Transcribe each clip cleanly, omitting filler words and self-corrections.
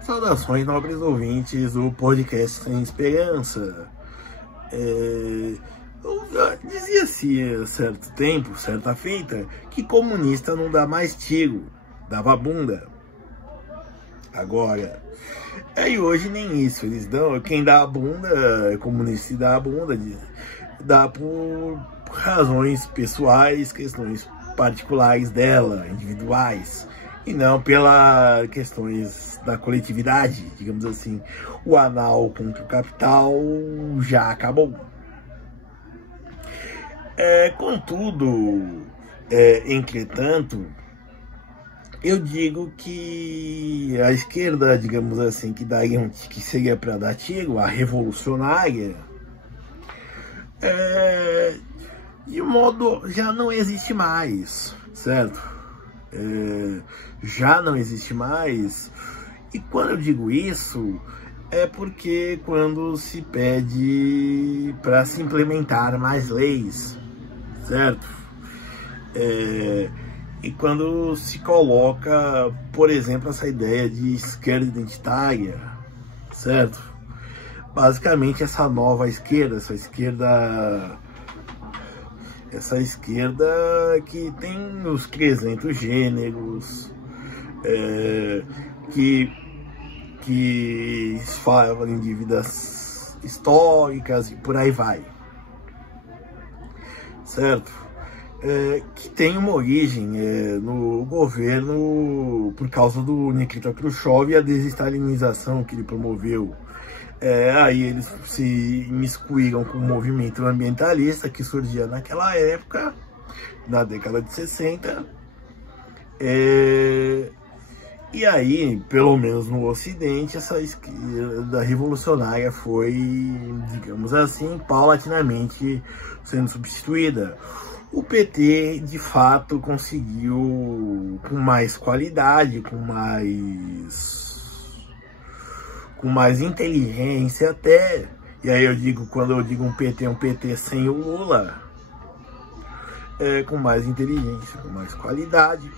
Saudações, nobres ouvintes do podcast Sem Esperança. Dizia-se há certo tempo, certa feita, que comunista não dá mais tiro, dava bunda. Agora, aí hoje nem isso, eles dão, quem dá a bunda, comunista dá a bunda, dá por razões pessoais, questões particulares dela, individuais, e não pelas questões da coletividade, digamos assim. O anal contra o capital já acabou. Contudo, entretanto, eu digo que a esquerda, digamos assim, que seria para dar tiro, a revolucionária, de modo já não existe mais, certo? Já não existe mais. E quando eu digo isso, é porque quando se pede para se implementar mais leis, certo? E quando se coloca, por exemplo, essa ideia de esquerda identitária, certo? Basicamente essa nova esquerda, essa esquerda que tem os 300 gêneros, que falam em dívidas históricas e por aí vai, certo? Que tem uma origem no governo por causa do Nikita Khrushchev e a desestalinização que ele promoveu. Aí eles se imiscuíram com o movimento ambientalista que surgia naquela época, na década de 60. E aí, pelo menos no Ocidente, essa esquerda revolucionária foi, digamos assim, paulatinamente sendo substituída. O PT, de fato, conseguiu, com mais qualidade, com mais inteligência até, e aí eu digo, quando eu digo um PT sem o Lula, com mais inteligência, com mais qualidade.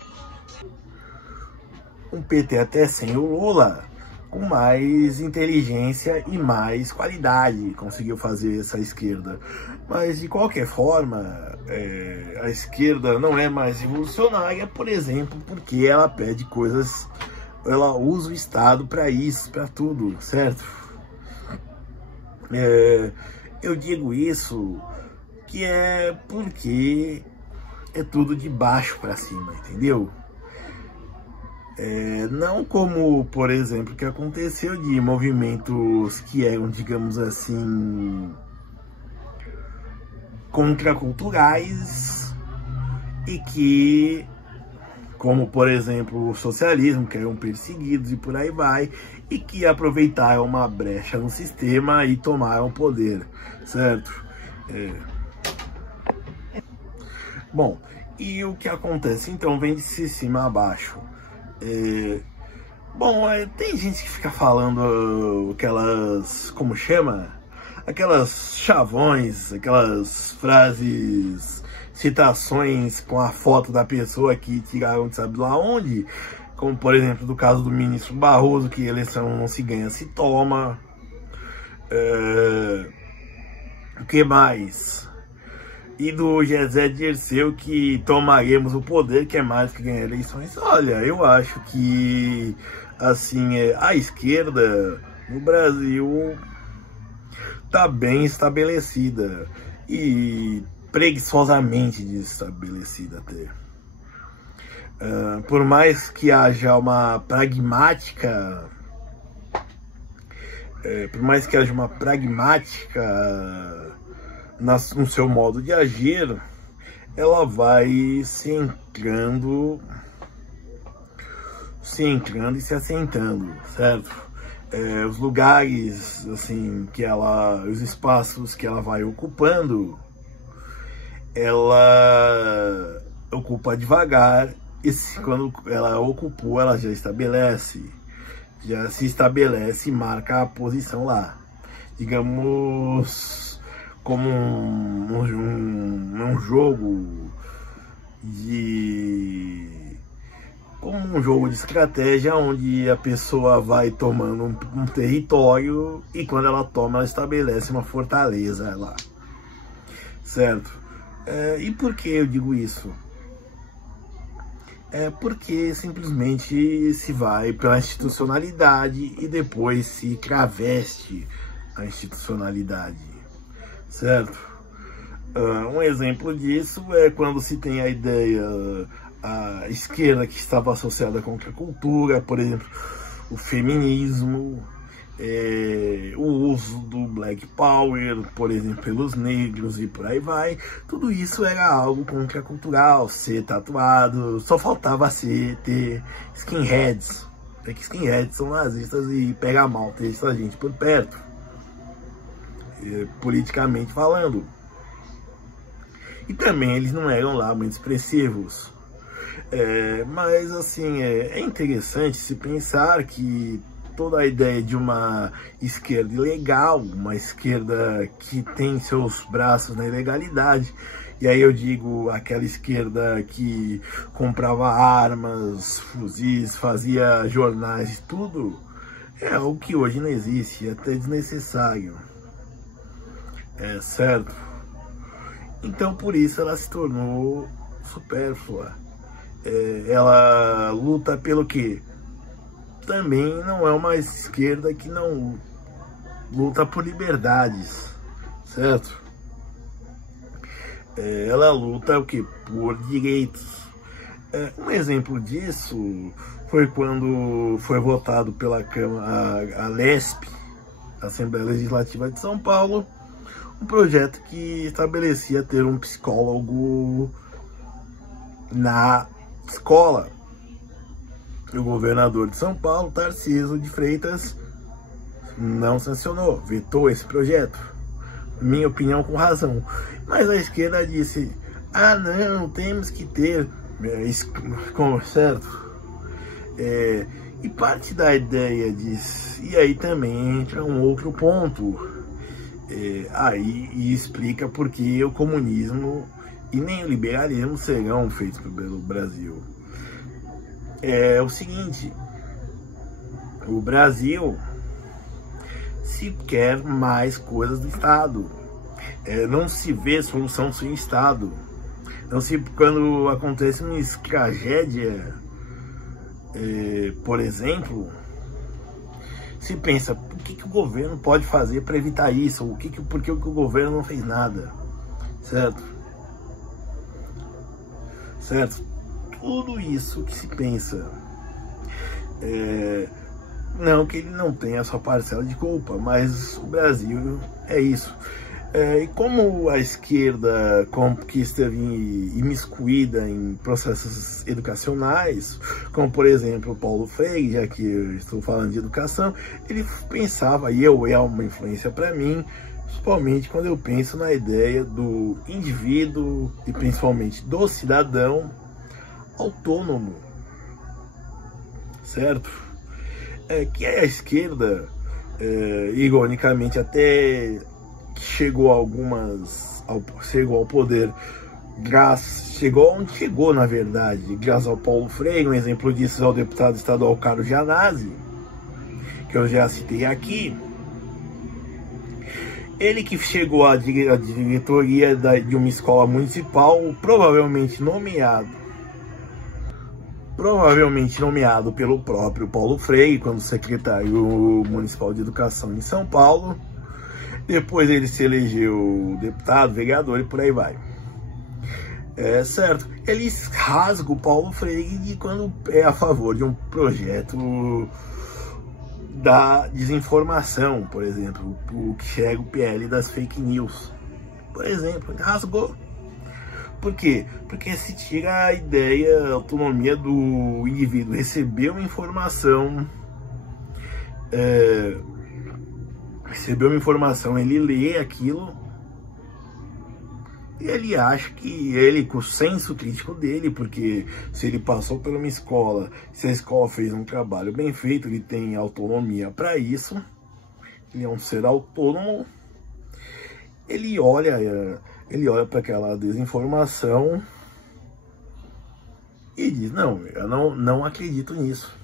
Um PT até sem o Lula, com mais inteligência e mais qualidade, conseguiu fazer essa esquerda. Mas, de qualquer forma, a esquerda não é mais revolucionária, por exemplo, porque ela pede coisas, ela usa o Estado para isso, para tudo, certo? Eu digo isso que é porque é tudo de baixo para cima, entendeu? Não como, por exemplo, que aconteceu de movimentos que eram, digamos assim, contraculturais e que, como por exemplo o socialismo, que eram perseguidos e por aí vai, e que aproveitaram uma brecha no sistema e tomaram poder, certo? Bom, e o que acontece então vem de cima a baixo. Bom, tem gente que fica falando aquelas, como chama? Aquelas chavões, aquelas frases, citações com a foto da pessoa que tiraram de sabe lá onde, como por exemplo do caso do ministro Barroso, que eleição não se ganha, se toma. O que mais? E do José Dirceu, que tomaremos o poder, que é mais que ganhar eleições. Olha, eu acho que, assim, a esquerda no Brasil está bem estabelecida e preguiçosamente desestabelecida até. Por mais que haja uma pragmática, no seu modo de agir, ela vai se entrando e se assentando, certo? Os lugares, assim, os espaços que ela vai ocupando, ela ocupa devagar, e quando ela ocupou, ela já se estabelece e marca a posição lá. Digamos, como um jogo como um jogo de estratégia onde a pessoa vai tomando um território e quando ela toma, ela estabelece uma fortaleza lá, certo? E por que eu digo isso? É porque simplesmente se vai pela institucionalidade e depois se traveste a institucionalidade, certo? Um exemplo disso é quando se tem a ideia, a esquerda que estava associada com a cultura, por exemplo, o feminismo, o uso do Black Power, por exemplo, pelos negros e por aí vai. Tudo isso era algo contracultural, ser tatuado, só faltava ter skinheads, porque skinheads são nazistas e pega mal ter essa gente por perto, politicamente falando. E também eles não eram lá muito expressivos. Mas assim, é interessante se pensar que toda a ideia de uma esquerda ilegal, uma esquerda que tem seus braços na ilegalidade, e aí eu digo aquela esquerda que comprava armas, fuzis, fazia jornais, tudo, é algo que hoje não existe, é até desnecessário, certo? Então por isso ela se tornou supérflua. Ela luta pelo quê? Também não é uma esquerda que não luta por liberdades, certo? Ela luta o quê? Por direitos. Um exemplo disso foi quando foi votado pela Câmara, a LESP, Assembleia Legislativa de São Paulo, um projeto que estabelecia ter um psicólogo na escola. O governador de São Paulo, Tarcísio de Freitas, não sancionou, vetou esse projeto. Minha opinião, com razão. Mas a esquerda disse, não, temos que ter, certo? E parte da ideia disso, e aí também entra um outro ponto, aí explica por que o comunismo e nem o liberalismo serão feitos pelo Brasil. É o seguinte, o Brasil se quer mais coisas do Estado, não se vê solução sem Estado, quando acontece uma tragédia, por exemplo, se pensa, o que o governo pode fazer para evitar isso, por que o governo não fez nada, certo? Tudo isso que se pensa, não que ele não tenha a sua parcela de culpa, mas o Brasil é isso. E como a esquerda que esteve imiscuída em processos educacionais, como por exemplo o Paulo Freire, já que eu estou falando de educação, ele pensava, e é uma influência para mim, principalmente quando eu penso na ideia do indivíduo e principalmente do cidadão autônomo, certo? Que a esquerda, ironicamente, até chegou ao poder, chegou onde chegou, na verdade, graças ao Paulo Freire. Um exemplo disso é o deputado estadual Carlos Gianazzi, que eu já citei aqui. Ele que chegou à diretoria de uma escola municipal, provavelmente nomeado pelo próprio Paulo Freire, quando secretário municipal de educação em São Paulo. Depois ele se elegeu deputado, vereador e por aí vai. Certo? Ele rasga o Paulo Freire quando é a favor de um projeto da desinformação, por exemplo, o que chega o PL das fake news. Por exemplo, ele rasgou. Por quê? Porque se tira a ideia, a autonomia do indivíduo receber uma informação, ele lê aquilo e ele acha que ele, com o senso crítico dele, porque se ele passou por uma escola, se a escola fez um trabalho bem feito, ele tem autonomia para isso, ele é um ser autônomo, ele olha para aquela desinformação e diz, não, eu não acredito nisso.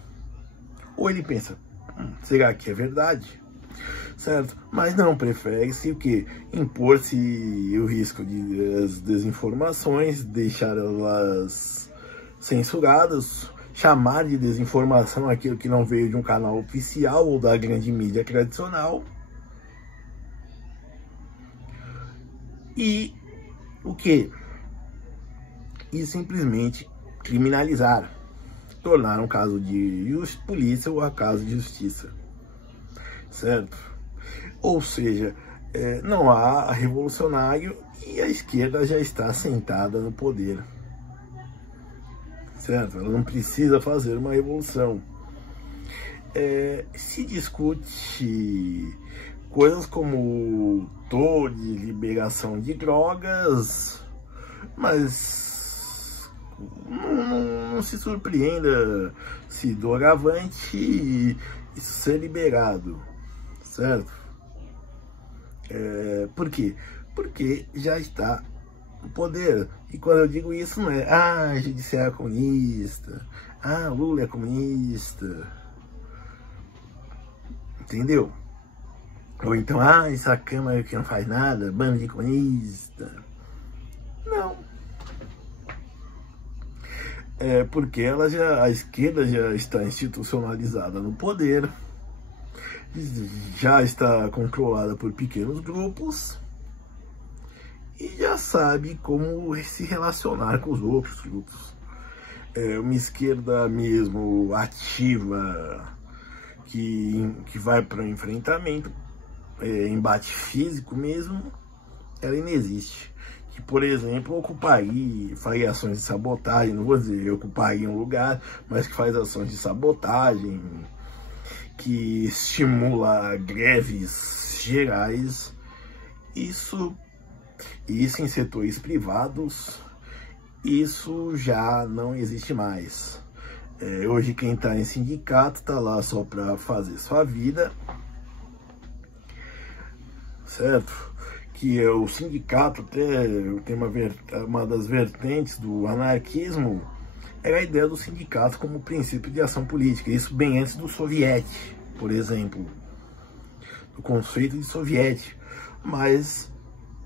Ou ele pensa, será que é verdade? Certo? Mas não, prefere-se o quê? Impor-se o risco de as desinformações, deixar elas censuradas, chamar de desinformação aquilo que não veio de um canal oficial ou da grande mídia tradicional. E o quê? E simplesmente criminalizar, tornar um caso de polícia ou um caso de justiça, certo? Ou seja, não há revolucionário e a esquerda já está sentada no poder, certo? Ela não precisa fazer uma revolução. Se discute coisas como de liberação de drogas, mas não se surpreenda se doravante isso ser liberado, certo? Por quê? Porque já está no poder. E quando eu digo isso, não é judiciário é comunista, Lula é comunista, entendeu? Ou então, essa Câmara que não faz nada, bando de comunista. Não. Porque a esquerda já está institucionalizada no poder, já está controlada por pequenos grupos e já sabe como se relacionar com os outros grupos. Uma esquerda mesmo ativa, que vai para o enfrentamento, embate físico mesmo, ela inexiste. Que, por exemplo, faria ações de sabotagem, não vou dizer ocuparia um lugar, mas que faz ações de sabotagem, que estimula greves gerais, isso em setores privados, isso já não existe mais. Hoje quem está em sindicato está lá só para fazer sua vida, certo? Que o sindicato até tem uma das vertentes do anarquismo, era a ideia do sindicato como princípio de ação política, isso bem antes do soviete, por exemplo, do conceito de soviete. Mas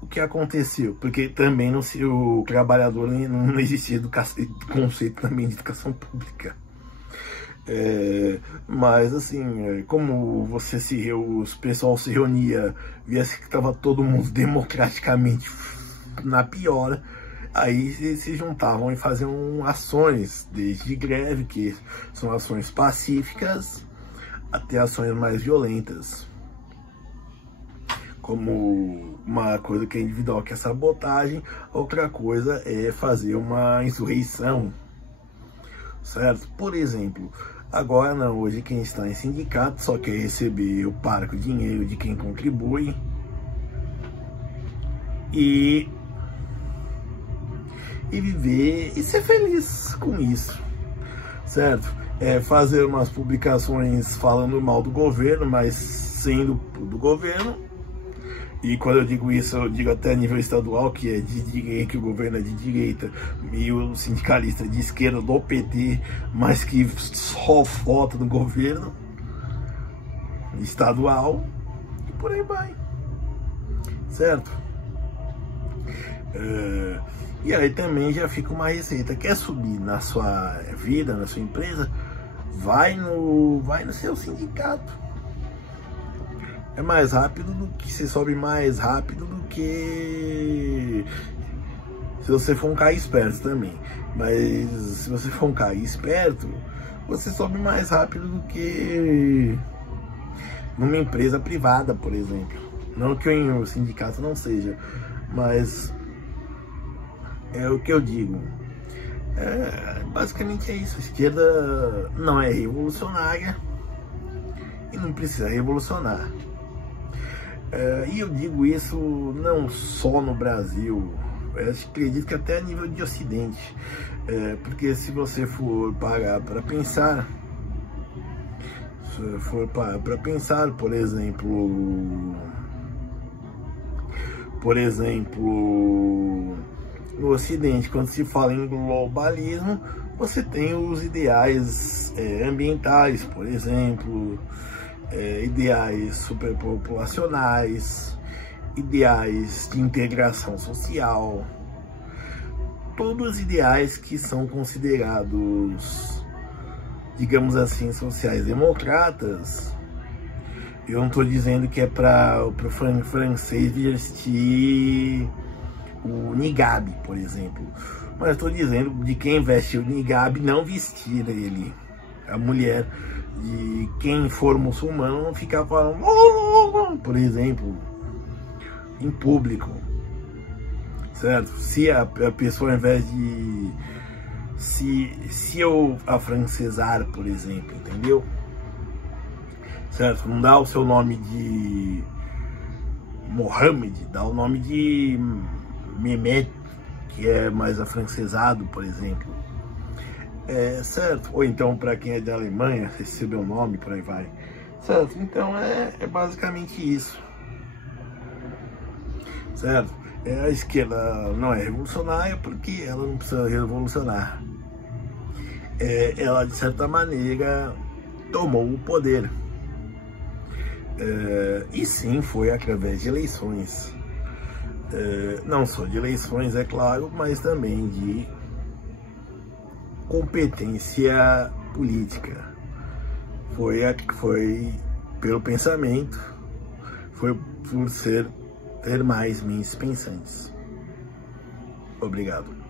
o que aconteceu? Porque também o trabalhador não existia conceito também de educação pública. Mas assim, como o pessoal se reunia, via que estava todo mundo democraticamente na pior, aí se juntavam e faziam ações, desde greve, que são ações pacíficas, até ações mais violentas, como uma coisa que é individual, que é sabotagem, outra coisa é fazer uma insurreição, certo? Por exemplo, agora não, hoje quem está em sindicato só quer receber o parco dinheiro de quem contribui e viver e ser feliz com isso, certo? Fazer umas publicações falando mal do governo, mas sendo do governo. E quando eu digo isso, eu digo até a nível estadual, que é de direita, que o governo é de direita, e o sindicalista de esquerda do PT, mas que só vota no governo estadual, e por aí vai, certo? E aí também já fica uma receita: quer subir na sua vida, na sua empresa, vai no seu sindicato. É mais rápido você sobe mais rápido do que se você for um cara esperto também. Mas se você for um cara esperto, você sobe mais rápido do que numa empresa privada, por exemplo. Não que o sindicato não seja, mas é o que eu digo. Basicamente é isso. A esquerda não é revolucionária e não precisa revolucionar. E eu digo isso não só no Brasil, eu acredito que até a nível de Ocidente, porque se você for parar para pensar, por exemplo, no Ocidente, quando se fala em globalismo, você tem os ideais ambientais, por exemplo, ideais superpopulacionais, ideais de integração social, todos ideais que são considerados, digamos assim, sociais-democratas. Eu não estou dizendo que é para o francês vestir o niqab, por exemplo, mas estou dizendo de quem veste o niqab não vestir ele, a mulher, de quem for muçulmano não ficar falando, por exemplo, em público, certo? Se a pessoa, ao invés de se eu afrancesar, por exemplo, entendeu? Certo? Não dá o seu nome de Mohammed, dá o nome de Mehmet, que é mais afrancesado, por exemplo. Certo? Ou então, para quem é da Alemanha, recebeu o nome, por aí vai. Certo? Então, é basicamente isso. Certo? A esquerda não é revolucionária porque ela não precisa revolucionar. Ela, de certa maneira, tomou o poder. E sim, foi através de eleições. Não só de eleições, é claro, mas também de competência política. Foi pelo pensamento, foi por ter mais mentes pensantes. Obrigado.